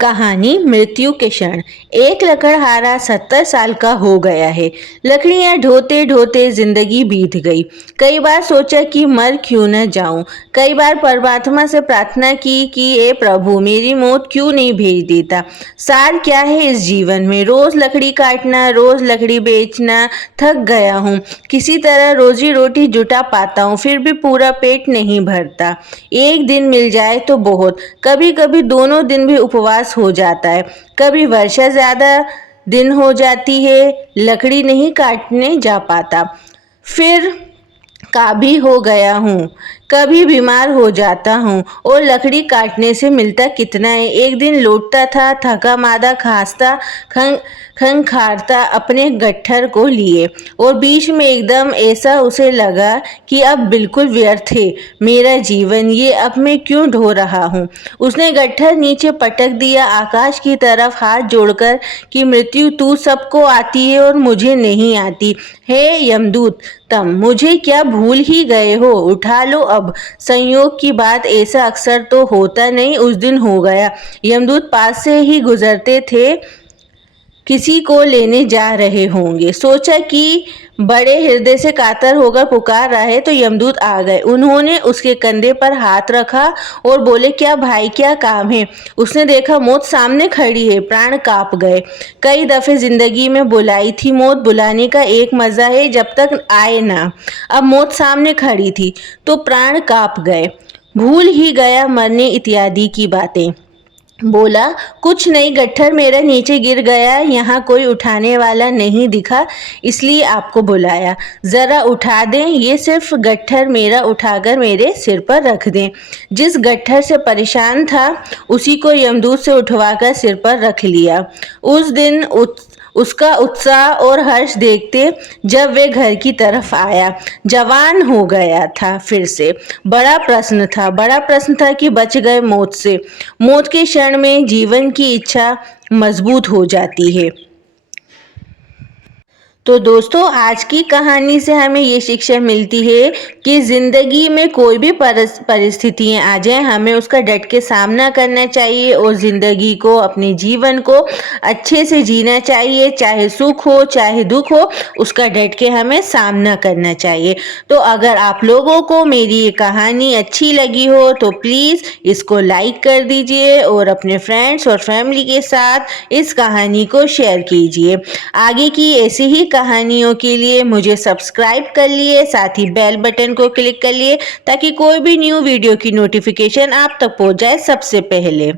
कहानी मृत्यु के क्षण। एक लकड़हारा 70 साल का हो गया है। लकड़ियां ढोते ढोते जिंदगी बीत गई। कई बार सोचा कि मर क्यों न जाऊं। कई बार परमात्मा से प्रार्थना की कि ए प्रभु, मेरी मौत क्यों नहीं भेज देता। सार क्या है इस जीवन में, रोज लकड़ी काटना, रोज लकड़ी बेचना। थक गया हूँ। किसी तरह रोजी रोटी जुटा पाता हूँ, फिर भी पूरा पेट नहीं भरता। एक दिन मिल जाए तो बहुत, कभी कभी दोनों दिन भी उपवास हो जाता है। कभी वर्षा ज्यादा दिन हो जाती है, लकड़ी नहीं काटने जा पाता। फिर काबी हो गया हूँ, कभी बीमार हो जाता हूँ और लकड़ी काटने से मिलता कितना है। एक दिन लौटता था थका मादा, खांसता खंखारता अपने गट्ठर को लिए, और बीच में एकदम ऐसा उसे लगा कि अब बिल्कुल व्यर्थ है मेरा जीवन, ये अब मैं क्यों ढो रहा हूँ। उसने गट्ठर नीचे पटक दिया, आकाश की तरफ हाथ जोड़कर कि मृत्यु, तू सबको आती है और मुझे नहीं आती। हे यमदूत तम, मुझे क्या भूल ही गए हो, उठा लो अब। संयोग की बात, ऐसा अक्सर तो होता नहीं। उस दिन हो गया। यमदूत पास से ही गुजरते थे, किसी को लेने जा रहे होंगे। सोचा कि बड़े हृदय से कातर होकर पुकार रहा है तो यमदूत आ गए। उन्होंने उसके कंधे पर हाथ रखा और बोले, क्या भाई, क्या काम है। उसने देखा मौत सामने खड़ी है। प्राण कांप गए। कई दफे जिंदगी में बुलाई थी मौत, बुलाने का एक मजा है जब तक आए ना। अब मौत सामने खड़ी थी तो प्राण कांप गए। भूल ही गया मरने इत्यादि की बातें। बोला, कुछ नहीं, गट्ठर मेरा नीचे गिर गया, यहाँ कोई उठाने वाला नहीं दिखा, इसलिए आपको बुलाया। जरा उठा दें, ये सिर्फ गट्ठर मेरा उठाकर मेरे सिर पर रख दें। जिस गट्ठर से परेशान था उसी को यमदूत से उठवाकर सिर पर रख लिया। उस दिन उसका उत्साह और हर्ष देखते जब वे घर की तरफ आया। जवान हो गया था फिर से। बड़ा प्रश्न था कि बच गए मौत से। मौत के क्षण में जीवन की इच्छा मजबूत हो जाती है। तो दोस्तों, आज की कहानी से हमें ये शिक्षा मिलती है कि ज़िंदगी में कोई भी परिस्थितियाँ आ जाए, हमें उसका डट के सामना करना चाहिए और ज़िंदगी को, अपने जीवन को अच्छे से जीना चाहिए। चाहे सुख हो चाहे दुख हो, उसका डट के हमें सामना करना चाहिए। तो अगर आप लोगों को मेरी ये कहानी अच्छी लगी हो तो प्लीज़ इसको लाइक कर दीजिए और अपने फ्रेंड्स और फैमिली के साथ इस कहानी को शेयर कीजिए। आगे की ऐसी ही कहानियों के लिए मुझे सब्सक्राइब कर लिए, साथ ही बेल बटन को क्लिक कर लिए ताकि कोई भी न्यू वीडियो की नोटिफिकेशन आप तक पहुंच जाए सबसे पहले।